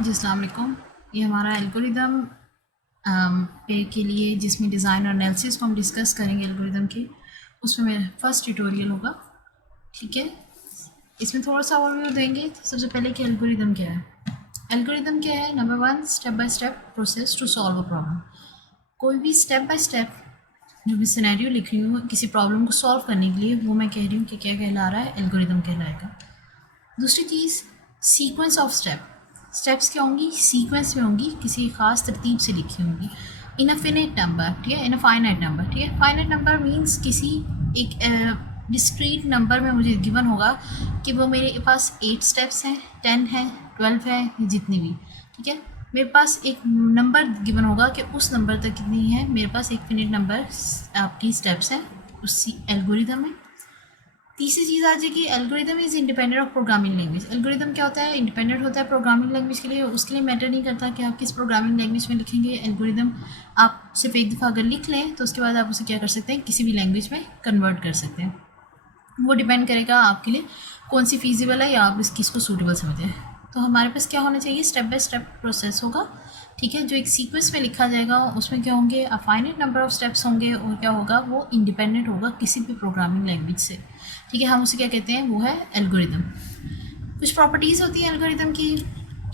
जी, अस्सलाम वालेकुम। ये हमारा एल्गोरिदम पे के लिए जिसमें डिज़ाइन और एनालिसिस को हम डिस्कस करेंगे एल्गोरिदम की, उसमें मेरा फर्स्ट ट्यूटोरियल होगा। ठीक है, इसमें थोड़ा सा ओवरव्यू देंगे। तो सबसे पहले कि एल्गोरिदम क्या है। एल्गोरिदम क्या है? Number one, step by step process to solve a problem. कोई भी स्टेप बाय स्टेप जो भी सिनेरियो लिख रही हूँ किसी प्रॉब्लम को सॉल्व करने के लिए, वो मैं कह रही हूँ कि क्या कहला रहा है, एल्गोरिदम कहलाएगा। दूसरी चीज़, सीक्वेंस ऑफ स्टेप्स क्या होंगी? सीक्वेंस में होंगी, किसी ख़ास तरतीब से लिखी होंगी। इन अ फिनिट नंबर, ठीक है, इन अ फाइनाइट नंबर, ठीक है। फाइनाइट नंबर मीन्स किसी एक डिस्क्रीट नंबर में मुझे गिवन होगा कि वो मेरे पास 8 स्टेप्स हैं, 10 है, 12 है, जितनी भी, ठीक है। मेरे पास एक नंबर गिवन होगा कि उस नंबर तक कितनी है, मेरे पास एक फिनिट नंबर आपकी स्टेप्स हैं उस एल्गोरिदम में। तीसरी चीज़ आ जाएगी, algorithm is independent of programming language. Algorithm क्या होता है? इंडिपेंडेंट होता है प्रोग्रामिंग लैंग्वेज के लिए। उसके लिए मैटर नहीं करता कि आप किस प्रोग्रामिंग लैंग्वेज में लिखेंगे एल्गोरिदम। आप सिर्फ एक दफ़ा अगर लिख लें तो उसके बाद आप उसे क्या कर सकते हैं, किसी भी लैंग्वेज में कन्वर्ट कर सकते हैं। वो डिपेंड करेगा आपके लिए कौन सी फीजिबल है या आप किसको सूटेबल समझते हैं। तो हमारे पास क्या होना चाहिए? स्टेप बाय स्टेप प्रोसेस होगा, ठीक है। जो एक सीक्वेंस में लिखा जाएगा उसमें क्या होंगे? अफाइनेट नंबर ऑफ स्टेप्स होंगे, और क्या होगा? वो इंडिपेंडेंट होगा किसी भी प्रोग्रामिंग लैंग्वेज से, ठीक है। हम उसे क्या कहते हैं? वो है एल्गोरिदम। कुछ प्रॉपर्टीज़ होती हैं एल्गोरिदम की,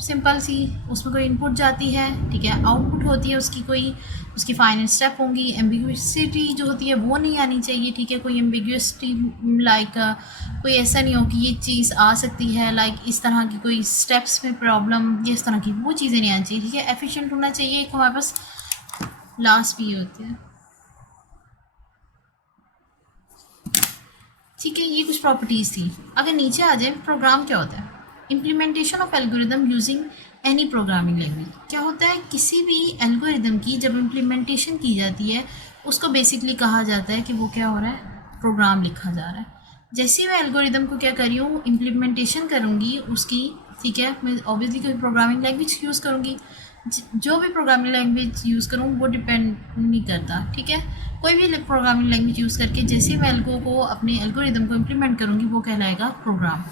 सिंपल सी। उसमें कोई इनपुट जाती है, ठीक है, आउटपुट होती है उसकी, कोई उसकी फाइनल स्टेप होंगी। एम्बिग्यूसिटी जो होती है वो नहीं आनी चाहिए, ठीक है। कोई एम्बिग्यूसिटी लाइक कोई ऐसा नहीं हो कि ये चीज़ आ सकती है, लाइक इस तरह की कोई स्टेप्स में प्रॉब्लम, ये इस तरह की वो चीज़ें नहीं आनी चाहिए, ठीक है। एफिशिएंट होना चाहिए। एक हमारे पास लास्ट भी होती है, ठीक है। ये कुछ प्रॉपर्टीज़ थी। अगर नीचे आ जाए, प्रोग्राम क्या होता है? Implementation of algorithm using any programming language. क्या होता है? किसी भी एल्गोरिदम की जब इम्प्लीमेंटेशन की जाती है उसको बेसिकली कहा जाता है कि वो क्या हो रहा है? प्रोग्राम लिखा जा रहा है। जैसे ही मैं एल्गोरिदम को क्या कर रही हूँ, इम्प्लीमेंटेशन करूँगी उसकी, ठीक है। मैं ऑब्वियसली कोई प्रोग्रामिंग लैंग्वेज यूज़ करूँगी। जो भी प्रोग्रामिंग लैंग्वेज यूज़ करूँ वो डिपेंड नहीं करता, ठीक है। कोई भी प्रोग्रामिंग लैंग्वेज यूज़ करके जैसे मैं एल्गो को अपने एल्गोरिदम को इम्प्लीमेंट करूँगी वो कहलाएगा प्रोग्राम।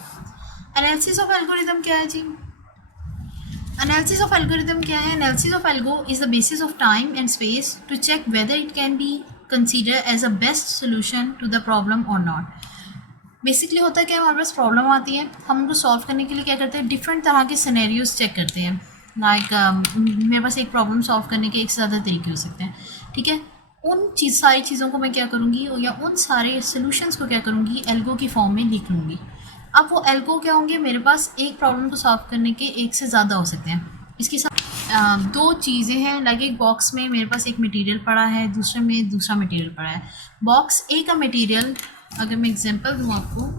एनालिसिस ऑफ एल्गोरिदम क्या है जी? एनालिसिस ऑफ एल्गोरिदम क्या है? Analysis of algo is the basis of time and space to check whether it can be consider as a best solution to the problem और not. Basically होता है क्या, हमारे पास problem आती है, हम उनको सॉल्व करने के लिए क्या करते हैं? डिफरेंट तरह के सिनेरियोज चेक करते हैं। लाइक मेरे पास एक प्रॉब्लम सॉल्व करने के एक से ज़्यादा तरीके हो सकते हैं, ठीक है। उन सारी चीज़ों को मैं क्या करूँगी, या उन सारे सोल्यूशंस को क्या करूँगी, एल्गो की फॉर्म में लिख लूँगी। अब वो एल्गो क्या होंगे? मेरे पास एक प्रॉब्लम को सॉल्व करने के एक से ज़्यादा हो सकते हैं। इसके साथ दो चीज़ें हैं, लाइक एक बॉक्स में मेरे पास एक मटेरियल पड़ा है, दूसरे में दूसरा मटेरियल पड़ा है। बॉक्स ए का मटेरियल, अगर मैं एग्जांपल दूँ आपको,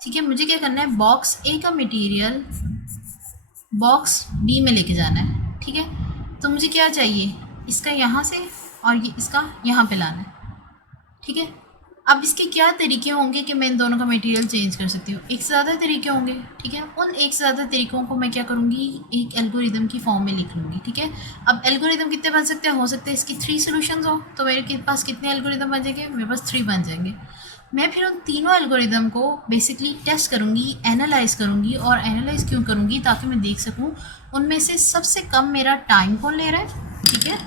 ठीक है, मुझे क्या करना है? बॉक्स ए का मटेरियल बॉक्स बी में लेके जाना है, ठीक है। तो मुझे क्या चाहिए? इसका यहाँ से और ये इसका यहाँ पे लाना है, ठीक है। अब इसके क्या तरीके होंगे कि मैं इन दोनों का मटेरियल चेंज कर सकती हूँ? एक से ज़्यादा तरीके होंगे, ठीक है। उन एक से ज़्यादा तरीक़ों को मैं क्या करूँगी? एक एल्गोरिदम की फॉर्म में लिख लूँगी, ठीक है। अब एल्गोरिदम कितने बन सकते हैं? हो सकते हैं इसकी 3 सॉल्यूशंस हो, तो मेरे पास कितने एल्गोरिदम बन जाएंगे? मेरे पास 3 बन जाएंगे। मैं फिर उन तीनों एल्गोरिदम को बेसिकली टेस्ट करूँगी, एनालाइज करूँगी। और एनालाइज क्यों करूँगी? ताकि मैं देख सकूँ उनमें से सबसे कम मेरा टाइम कौन ले रहा है, ठीक है।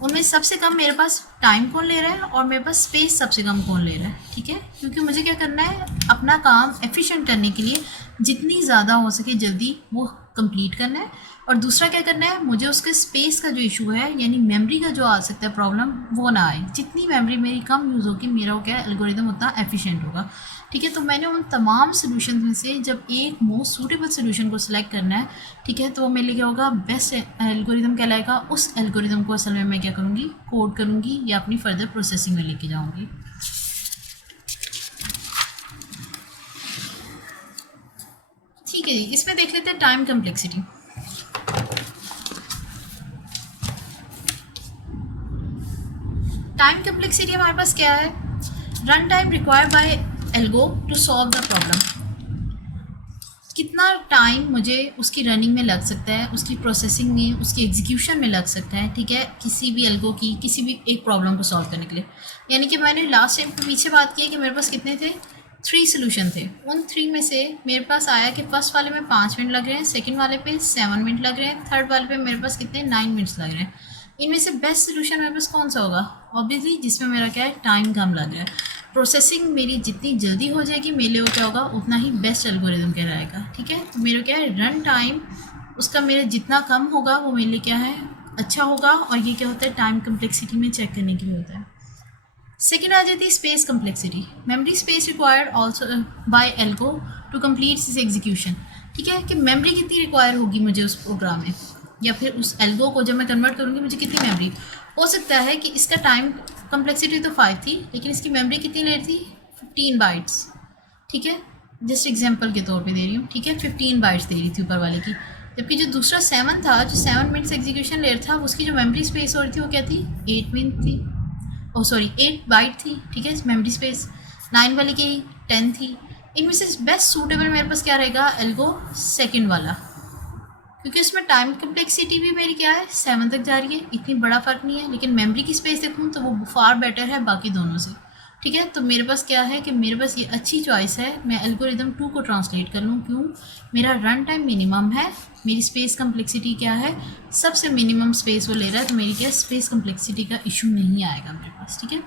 उनमें सबसे कम मेरे पास टाइम कौन ले रहा है और मेरे पास स्पेस सबसे कम कौन ले रहा है, ठीक है। क्योंकि मुझे क्या करना है? अपना काम एफिशिएंट करने के लिए जितनी ज़्यादा हो सके जल्दी वो कंप्लीट करना है। और दूसरा क्या करना है? मुझे उसके स्पेस का जो इशू है, यानी मेमोरी का जो आ सकता है प्रॉब्लम, वो ना आए। जितनी मेमोरी मेरी कम यूज़ होगी, मेरा क्या एल्गोरिदम उतना एफिशिएंट होगा, ठीक है। तो मैंने उन तमाम सोल्यूशन में से जब एक मोस्ट सूटेबल सोल्यूशन को सिलेक्ट करना है, ठीक है, तो वो मेरे लिए क्या होगा? बेस्ट एल्गोरिदम कहलाएगा। उस एल्गोरिदम को असल में मैं क्या करूँगी? कोड करूँगी या अपनी फर्दर प्रोसेसिंग में लेके जाऊँगी। ठीक है जी, इसमें देख लेते हैं टाइम कम्प्लेक्सिटी। टाइम कम्प्लेक्सिटी हमारे पास क्या है? Run time required by algo to solve the problem. कितना टाइम मुझे उसकी रनिंग में लग सकता है, उसकी प्रोसेसिंग में, उसकी एग्जीक्यूशन में लग सकता है, ठीक है, किसी भी एल्गो की किसी भी एक प्रॉब्लम को सॉल्व करने के लिए। यानी कि मैंने लास्ट टाइम पीछे बात की है कि मेरे पास कितने थे? 3 सोल्यूशन थे। उन 3 में से मेरे पास आया कि फर्स्ट वाले में 5 मिनट लग रहे हैं, सेकंड वाले पे 7 मिनट लग रहे हैं, थर्ड वाले पे मेरे पास कितने 9 मिनट्स लग रहे हैं। इनमें से बेस्ट सोल्यूशन मेरे पास कौन सा होगा? ऑब्वियसली जिसमें मेरा क्या है, टाइम कम लग रहा है। प्रोसेसिंग मेरी जितनी जल्दी हो जाएगी मेरे लिए वो क्या होगा, उतना ही बेस्ट एल्गोरिदम कहलाएगा। ठीक है, तो मेरा क्या है, रन टाइम उसका मेरा जितना कम होगा वो मेरे लिए क्या है, अच्छा होगा। और ये क्या होता है, टाइम कम्प्लेक्सिटी में चेक करने के लिए होता है। सेकेंड आ जाती है space complexity. Memory space required also by algo to complete this execution. ठीक है, कि मेमोरी कितनी रिक्वायर होगी मुझे उस प्रोग्राम में, या फिर उस एल्गो को जब मैं कन्वर्ट करूँगी मुझे कितनी मेमोरी। हो सकता है कि इसका टाइम कम्प्लेक्सिटी तो 5 थी, लेकिन इसकी मेमोरी कितनी ले रही थी, 15 बाइट्स। ठीक है, जस्ट एग्जाम्पल के तौर पे दे रही हूँ। ठीक है, 15 बाइट्स दे रही थी ऊपर वाले की। जबकि जो दूसरा 7 था, जो 7 मिनट्स एग्जीक्यूशन लेयर था, उसकी जो मेमोरी स्पेस हो रही थी वो क्या थी, 8 मिनट थी। 8 बाइट थी। ठीक है, मेमोरी स्पेस 9 वाले की 10 थी। इनमें से बेस्ट सूटेबल मेरे पास क्या रहेगा, एल्गो सेकंड वाला, क्योंकि उसमें टाइम कम्प्लेक्सिटी भी मेरी क्या है, 7 तक जा रही है, इतनी बड़ा फ़र्क नहीं है। लेकिन मेमोरी की स्पेस देखूँ तो वो फार बेटर है बाकी दोनों से। ठीक है, तो मेरे पास क्या है कि मेरे पास ये अच्छी चॉइस है, मैं एल्गोरिदम 2 को ट्रांसलेट कर लूँ। क्यों, मेरा रन टाइम मिनिमम है, मेरी स्पेस कम्प्लेक्सिटी क्या है, सबसे मिनिमम स्पेस वो ले रहा है, तो मेरी क्या स्पेस कम्प्लेक्सिटी का इशू नहीं आएगा मेरे पास। ठीक है,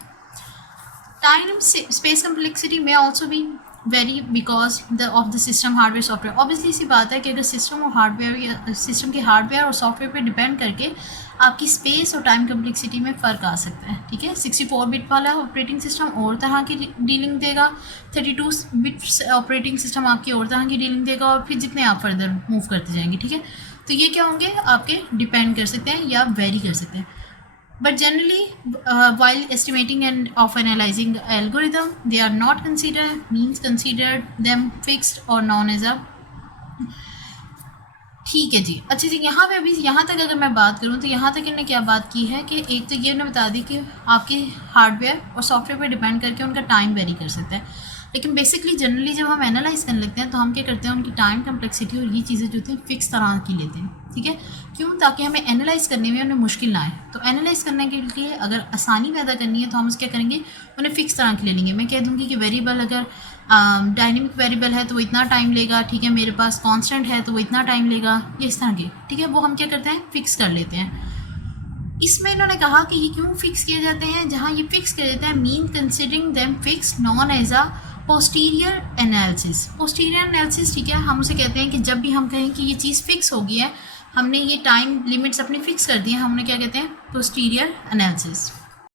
टाइम स्पेस कम्प्लेक्सिटी में ऑल्सो भी vary because of the system hardware software. Obviously सी बात है कि अगर सिस्टम और हार्डवेयर या सिस्टम के हार्डवेयर और सॉफ्टवेयर पे डिपेंड करके आपकी स्पेस और टाइम कम्प्लेक्सिटी में फ़र्क आ सकता है। ठीक है, 64 बिट वाला ऑपरेटिंग सिस्टम और तरह की डीलिंग देगा, 32 बिट ऑपरेटिंग सिस्टम आपकी और तरह की डीलिंग देगा, और फिर जितने आप फर्दर मूव करते जाएंगे। ठीक है, तो ये क्या होंगे, आपके डिपेंड कर सकते हैं या वेरी कर सकते हैं। But generally, while estimating and of analyzing algorithm, they are not considered them fixed or known as a। ठीक है जी, अच्छा जी, यहाँ पे अभी यहाँ तक अगर मैं बात करूँ तो यहाँ तक इन्होंने क्या बात की है कि एक तो ये उन्होंने बता दी कि आपके हार्डवेयर और सॉफ्टवेयर पर डिपेंड करके उनका टाइम वेरी कर सकता है। लेकिन बेसिकली जनरली जब हम एनालाइज करने लगते हैं तो हम क्या करते हैं, उनकी टाइम कम्प्लेक्सिटी और ये चीज़ें जो होती हैं फिक्स तरह की लेते हैं। ठीक है, क्यों, ताकि हमें एनालाइज करने में उन्हें मुश्किल ना आए। तो एनालाइज करने के लिए अगर आसानी पैदा करनी है तो हम क्या करेंगे, उन्हें फिक्स तरह की ले लेंगे। मैं कह दूँगी कि वेरिएबल अगर डायनेमिक वेरिएबल है तो वो इतना टाइम लेगा। ठीक है, मेरे पास कांस्टेंट है तो वो इतना टाइम लेगा, ये इस तरह के। ठीक है, वो हम क्या करते हैं, फिक्स कर लेते हैं। इसमें इन्होंने कहा कि ये क्यों फिक्स किए जाते हैं, जहाँ ये फिक्स किए जाते हैं, mean considering them fix non as a posterior analysis. Posterior analysis, ठीक है, हम उसे कहते हैं कि जब भी हम कहें कि ये चीज़ फिक्स हो गई है, हमने ये टाइम लिमिट्स अपनी फिक्स कर दी हैं, हमने क्या कहते हैं, पोस्टीरियर एनालिसिस।